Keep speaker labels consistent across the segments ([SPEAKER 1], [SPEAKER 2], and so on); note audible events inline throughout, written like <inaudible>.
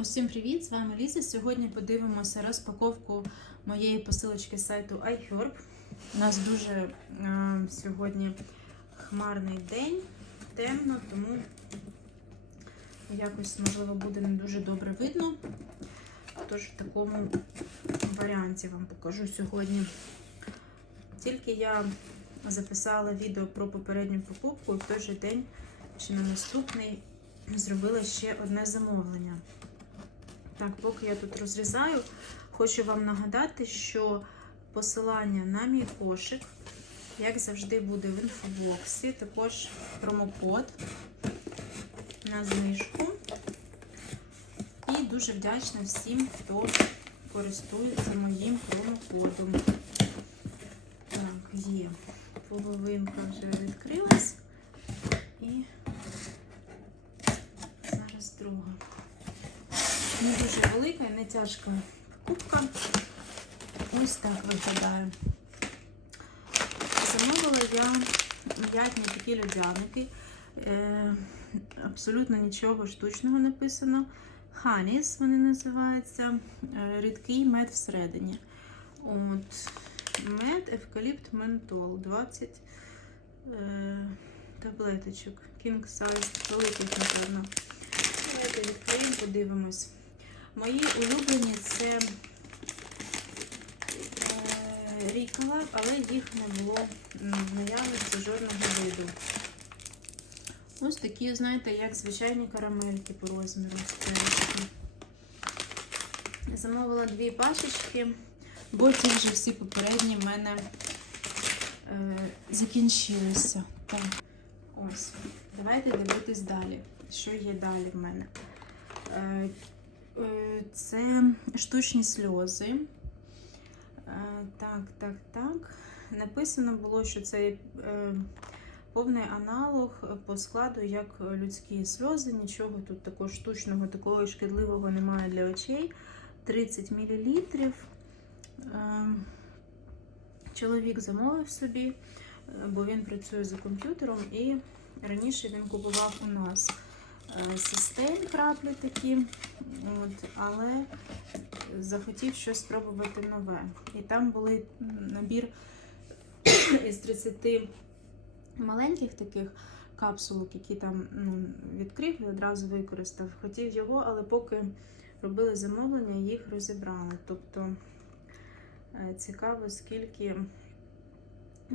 [SPEAKER 1] Усім привіт! З вами Ліза. Сьогодні подивимося розпаковку моєї посилочки з сайту iHerb. У нас дуже е, сьогодні хмарний день, темно, тому якось, можливо, буде не дуже добре видно. Тож в такому варіанті вам покажу сьогодні. Тільки я записала відео про попередню покупку в той же день чи на наступний зробила ще одне замовлення. Так, поки я тут розрізаю, хочу вам нагадати, що посилання на мій кошик, як завжди, буде в інфобоксі. Також промокод на знижку. І дуже вдячна всім, хто користується моїм промокодом. Так, є. Половинка вже відкрилась. І зараз друга. Не дуже велика і не тяжка покупка. Ось так виглядає. Замовила я м'ятні такі льодяники. Е, абсолютно нічого штучного написано. Ханіс вони називаються. Е, рідкий мед всередині. От, Мед, евкаліпт, ментол. 20 е, таблеточок. King size, великих, напевно. Давайте відкриємо, подивимось. Мої улюблені це е, рікала, але їх не було в наявності жодного виду. Ось такі, знаєте, як звичайні карамельки по розміру. Замовила дві пачечки, бо ті вже всі попередні в мене е, закінчилися. Так, ось. Давайте дивитись далі. Що є далі в мене? Е, Це штучні сльози. Е, Так, так, так. Написано було, що це е, повний аналог по складу, як людські сльози. Нічого тут такого штучного, такого шкідливого немає для очей. 30 мл. Чоловік замовив собі, бо він працює за комп'ютером, і раніше він купував у нас систем краплі такі, от, але захотів щось спробувати нове. І там були набір із 30 маленьких таких капсулок, які там ну, відкрив і одразу використав. Хотів його, але поки робили замовлення, їх розібрали. Тобто е, цікаво, скільки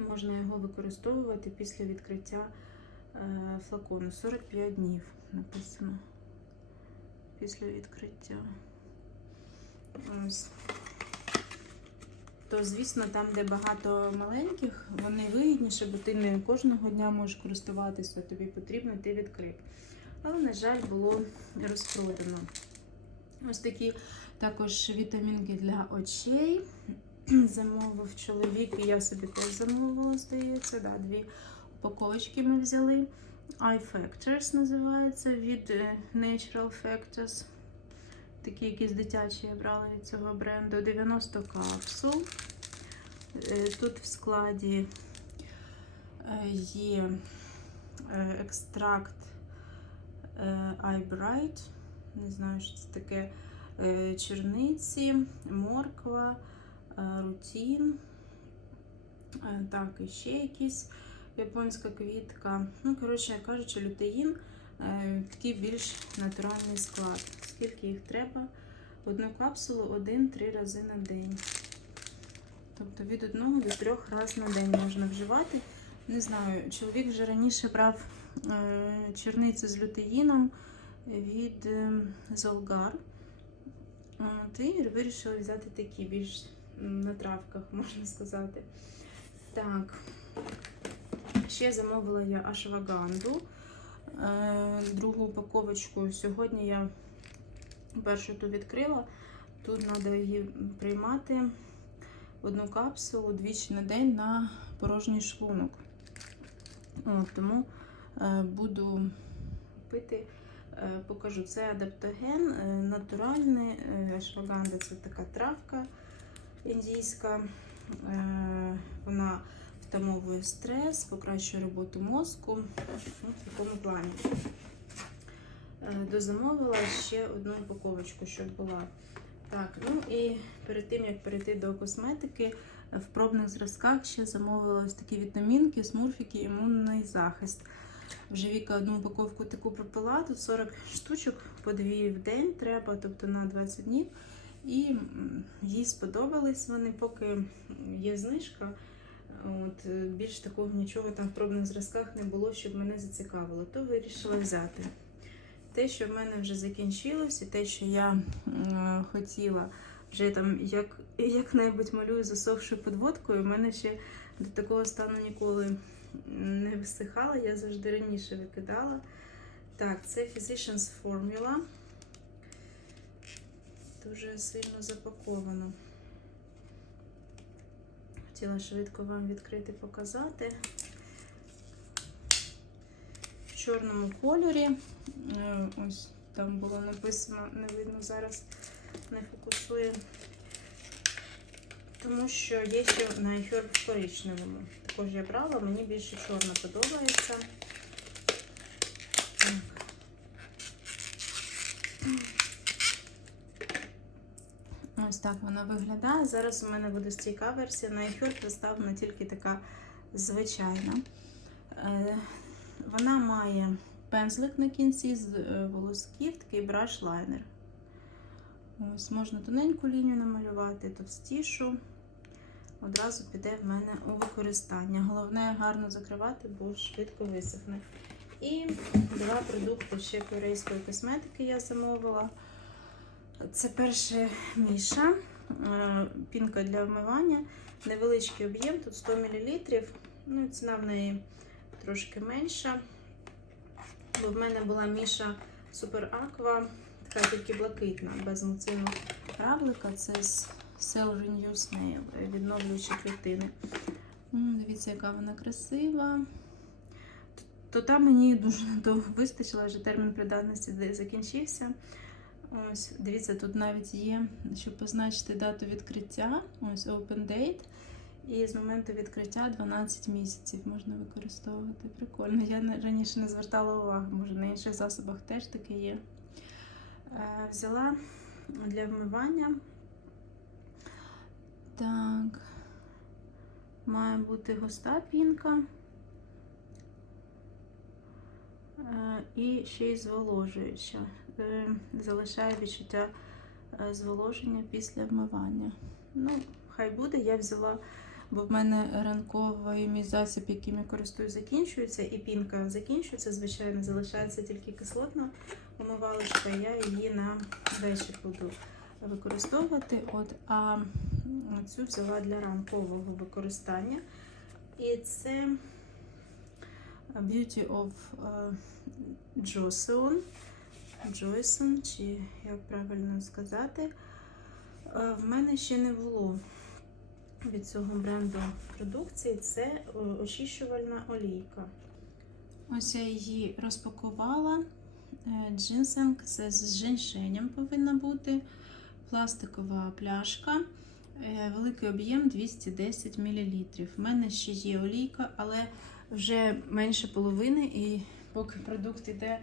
[SPEAKER 1] можна його використовувати після відкриття е, флакону. 45 днів написано після відкриття. Ось. То, звісно, там, де багато маленьких, вони вигідніше, бо ти не кожного дня можеш користуватися, тобі потрібно, ти відкрив. Але, на жаль, було розпродано. Ось такі також вітамінки для очей. <clears throat> Замовив чоловік, і я собі теж замовила, здається. Да, Дві упаковочки ми взяли. Eye Factors називається від е, Natural Factors. Такі якісь дитячі я брала від цього бренду. 90 капсул. Е, Тут в складі е, є екстракт Eye Bright. Не знаю, що це таке. Черниці, морква, рутін. Так, і ще якісь японська квітка. Ну, коротше кажучи, лютеїн такий більш натуральний склад. Скільки їх треба? Одну капсулу один-три рази на день. Тобто від одного до трьох разів на день можна вживати. Не знаю, чоловік вже раніше брав черницю з лютеїном від Золгар. От, і вирішила взяти такі більш на травках, <laughs> можна сказати. Так, ще замовила я ашваганду. Другу упаковочку. Сьогодні я першу ту відкрила. Тут треба її приймати одну капсулу двічі на день на порожній шлунок. От, Тому буду пити. Покажу, це адаптоген, натуральний ашваганда це така травка індійська. Вона втамовує стрес, покращує роботу мозку. Ну, в такому плані. е, дозамовила ще одну упаковочку, щоб була. Так, ну і перед тим як перейти до косметики, в пробних зразках ще замовила ось такі вітамінки, смурфіки, імунний захист. Вже Віка одну упаковку таку пропила, тут 40 штучок по дві в день треба, тобто на 20 днів. І їй сподобались вони, поки є знижка. От, е, більш такого нічого там в пробних зразках не було, щоб мене зацікавило, то вирішила взяти. Те, що в мене вже закінчилось, і те, що я м, хотіла, вже там як, як-небудь малюю засохшою подводкою, в мене ще до такого стану ніколи не висихала, я завжди раніше викидала. Так, це Physicians Formula. Дуже сильно запаковано. Хотіла швидко вам відкрити, показати. В чорному кольорі. Е, Ось там було написано, не видно зараз, не фокусує. Тому що є ще на в коричневому. Також я брала, мені більше чорна подобається. Ось так вона виглядає. Зараз у мене буде стійка версія. На iHerb представлена тільки така звичайна. Е, Вона має пензлик на кінці з е, волосків, такий браш-лайнер. Ось можна тоненьку лінію намалювати, товстішу. Одразу піде в мене у використання. Головне гарно закривати, бо швидко висохне. І два продукти ще корейської косметики я замовила. Це перше Міша, е, пінка для вмивання, невеличкий об'єм, тут 100 мл. Ну, ціна в неї трошки менша. Бо в мене була Міша Супер Аква, така тільки блакитна, без муцину равлика. Це з Cell Renew Snail, відновлюючі клітини. Дивіться, яка вона красива. То там мені дуже <laughs> довго вистачило, вже термін придатності закінчився. Ось, дивіться, тут навіть є, щоб позначити дату відкриття. Ось open date. І з моменту відкриття 12 місяців можна використовувати. Прикольно. Я раніше не звертала уваги, може на інших засобах теж таке є. Е, взяла для вмивання. Так. Має бути густа пінка. Е, І ще й зволожуюча. Е, Залишає відчуття е, зволоження після вмивання. Ну, хай буде, я взяла, бо в мене ранковий мій засіб, яким я користуюсь, закінчується, і пінка закінчується, звичайно, залишається тільки кислотна умивалочка, я її на вечір буду використовувати. От, а цю взяла для ранкового використання. І це Beauty of е, Joseon. Joyson, чи як правильно сказати. Е, В мене ще не було від цього бренду продукції. Це е, очищувальна олійка. Ось я її розпакувала. Е, Джинсинг це з женьшенем повинна бути. Пластикова пляшка. Великий об'єм 210 мл. У мене ще є олійка, але вже менше половини, і поки продукт іде,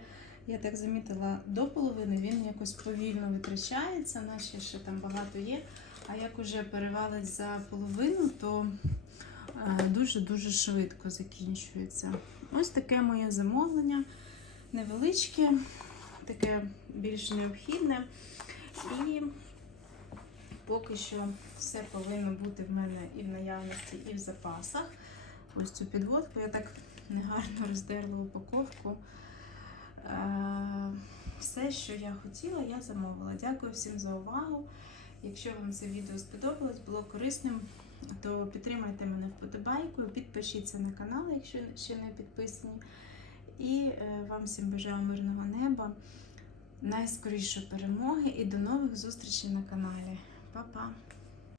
[SPEAKER 1] я так замітила, до половини він якось повільно витрачається, наче ще там багато є. А як уже перевалить за половину, то е, дуже-дуже швидко закінчується. Ось таке моє замовлення. Невеличке, таке більш необхідне. І поки що все повинно бути в мене і в наявності, і в запасах. Ось цю підводку я так негарно роздерла упаковку. Е, Все, що я хотіла, я замовила. Дякую всім за увагу. Якщо вам це відео сподобалось, було корисним, то підтримайте мене вподобайкою, підпишіться на канал, якщо ще не підписані. І е, вам всім бажаю мирного неба, найскорішої перемоги і до нових зустрічей на каналі. Па-па!